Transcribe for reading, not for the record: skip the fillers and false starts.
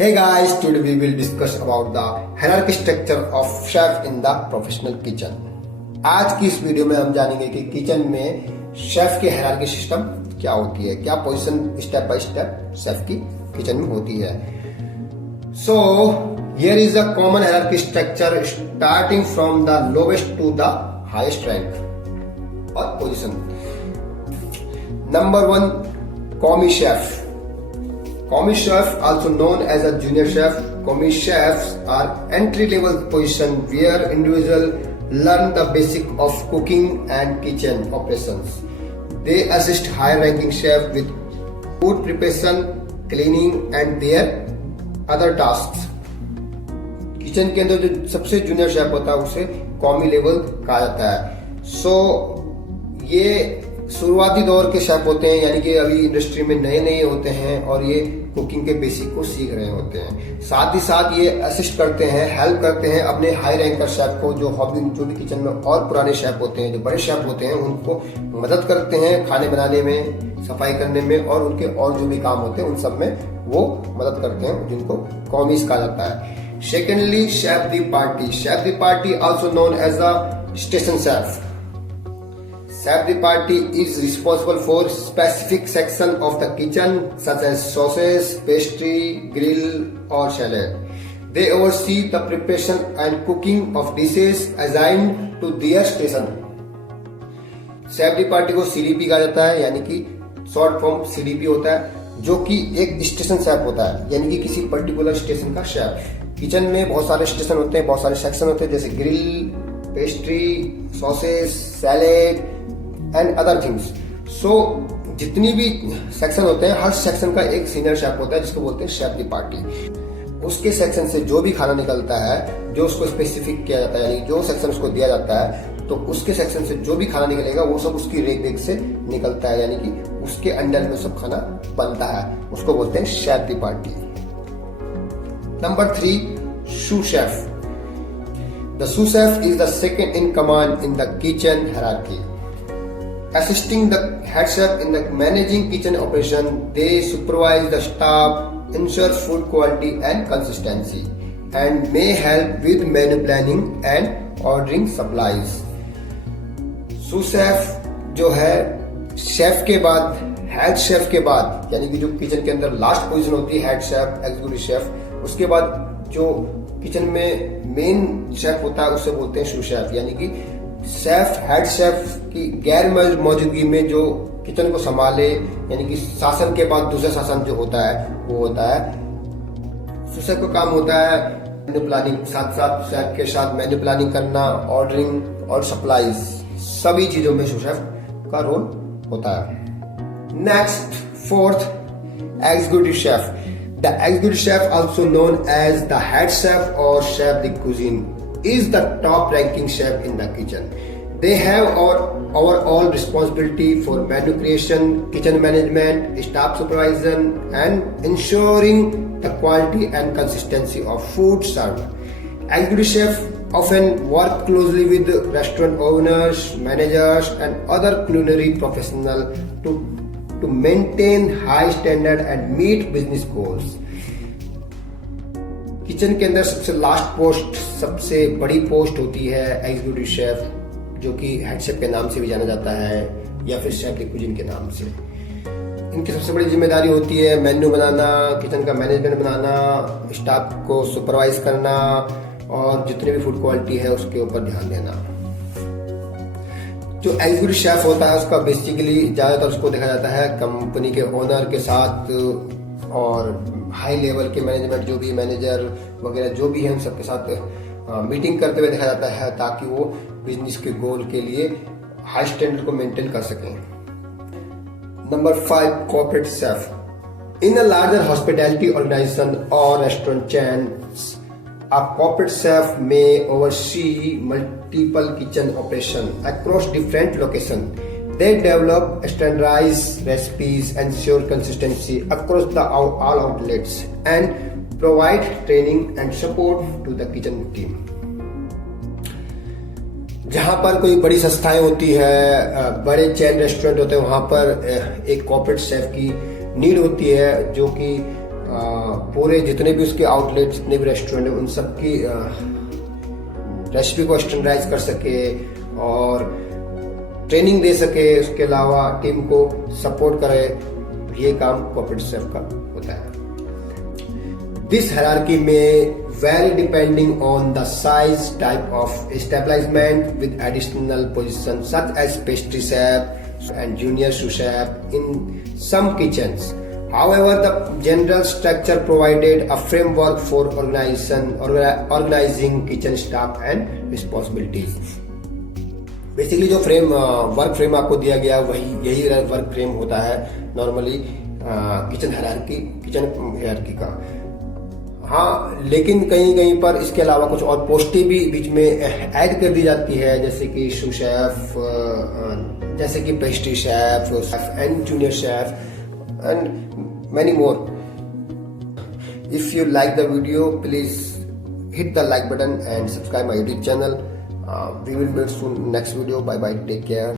Hey guys, today we will discuss about the hierarchy structure of chef in the professional kitchen. आज की इस video में हम जानेंगे कि किचन में शेफ की हायरार्की सिस्टम क्या होती है, क्या position step by step chef की किचन में होती है. So here is a common hierarchy structure starting from the lowest to the highest rank or position. Number 1, commis chef. Commis chef, also known as a junior chef. Commis chefs are entry-level position where individuals learn the basic of cooking and kitchen operations. They assist higher-ranking chefs with food preparation, cleaning, and their other tasks. Kitchen के अंदर जो सबसे junior chef होता है उसे कॉमी level कहा जाता है. सो ये शुरुआती दौर के शेफ होते हैं, यानी कि अभी इंडस्ट्री में नए नए होते हैं और ये कुकिंग के बेसिक को सीख रहे होते हैं. साथ ही साथ ये असिस्ट करते हैं, हेल्प करते हैं अपने हाई रैंकर शेफ को, जो भी किचन में और पुराने शेफ होते हैं, जो बड़े शेफ होते हैं, उनको मदद करते हैं खाने बनाने में, सफाई करने में और उनके और जो भी काम होते हैं उन सब में वो मदद करते हैं, जिनको कॉमिस कहा जाता है. Secondly, chef de partie. Chef de partie also known as a station chef. Chef de partie is responsible for specific section of the kitchen such as sauces, pastry, grill or salad. They oversee the preparation and cooking of dishes assigned to their station. Chef de partie को CDP कहा जाता है, यानी कि short form CDP होता है, जो कि एक स्टेशन शेफ होता है, यानी कि किसी पर्टिकुलर स्टेशन का शेफ. किचन में बहुत सारे स्टेशन होते हैं, बहुत सारे सेक्शन होते हैं, जैसे grill, pastry, sauces, salad and other things. So जितनी भी सेक्शन होते हैं, हर सेक्शन का एक सीनियर शेफ होता है जिसको बोलते हैं शेफ दी पार्टी. उसके सेक्शन से जो भी खाना निकलता है, जो उसको स्पेसिफिक किया जाता है, यानी जो सेक्शन उसको दिया जाता है, तो उसके सेक्शन से जो भी खाना निकलेगा वो सब उसकी रेख देख से निकलता है, यानी कि उसके अंडर में सब खाना बनता है, उसको बोलते हैं chef de party. Number 3, sous chef. The sous chef is the second in command in the kitchen hierarchy. Assisting the head chef in the managing kitchen operation, they supervise the staff, ensure food quality and consistency, and may help with menu planning and ordering supplies. Sous chef जो है chef के बाद, head chef के बाद, यानी कि जो kitchen के अंदर लास्ट पोजीशन होती है हेड शेफ, एग्जीक्यूटिव शेफ, उसके बाद जो किचन में मेन शेफ होता है उसे बोलते हैं सू शेफ, यानी कि शेफ हेड शेफ की गैर मौजूदगी में जो किचन को संभाले, यानी कि शासन के बाद दूसरा शासन जो होता है वो होता है. सू शेफ का काम होता है मेन्यू प्लानिंग, साथ साथ शेफ के साथ मेन्यू प्लानिंग करना, ऑर्डरिंग और सप्लाईज, सभी चीजों में सू शेफ का रोल होता है. Next, fourth, executive chef. The executive chef, also known as the head chef or chef de cuisine, is the top ranking chef in the kitchen. They have overall responsibility for menu creation, kitchen management, staff supervision, and ensuring the quality and consistency of food served. Executive chef often work closely with restaurant owners, managers, and other culinary professionals to maintain high standard and meet business goals. Kitchen के अंदर सबसे last post, सबसे बड़ी post होती है executive chef, जो कि head chef के नाम से भी जाना जाता है या फिर शेफ दी कुजीन के नाम से. इनकी सबसे बड़ी जिम्मेदारी होती है मेन्यू बनाना, किचन का मैनेजमेंट बनाना, स्टाफ को सुपरवाइज करना और जितनी भी फूड क्वालिटी है उसके ऊपर ध्यान देना. जो एग्जीक्यूटिव शेफ होता है उसका बेसिकली ज्यादातर उसको देखा जाता है कंपनी के ओनर के साथ और हाई लेवल के मैनेजमेंट, जो भी मैनेजर वगैरह जो भी है उन सबके साथ मीटिंग करते हुए देखा जाता है, ताकि वो बिजनेस के गोल के लिए हाई स्टैंडर्ड को मेंटेन कर सकें. Number 5, corporate chef. In a larger hospitality organisation और restaurant chains, a corporate chef may oversee multiple kitchen operations across different locations. They develop standardized recipes, ensure consistency across all outlets, and provide training and support to the kitchen team. जहाँ पर कोई बड़ी संस्थाएं होती है, बड़े chain restaurant होते हैं, वहाँ पर एक कॉर्पोरेट शेफ की नीड होती है, जो कि पूरे जितने भी उसके आउटलेट, जितने भी रेस्टोरेंट है, उन सब की रेसिपी को स्टैंडर्डाइज कर सके और ट्रेनिंग दे सके, उसके अलावा टीम को सपोर्ट करे, ये काम कॉर्पोरेट शेफ का होता है। दिस हायरार्की में vary depending on the size, type of establishment, with additional positions such as pastry chef and junior sous chef in some kitchens. However, the general structure provided a framework for organizing kitchen staff and responsibilities. Basically जो work frame आपको दिया गया यही work frame होता है normally kitchen hierarchy का। हाँ, लेकिन कहीं कहीं पर इसके अलावा कुछ और पोस्टें भी बीच में ऐड कर दी जाती है, जैसे कि सू शेफ, जैसे कि pastry chef and junior chef and many more. If you like the video, please hit the like button and subscribe my YouTube channel. We will meet soon next video. Bye bye, take care.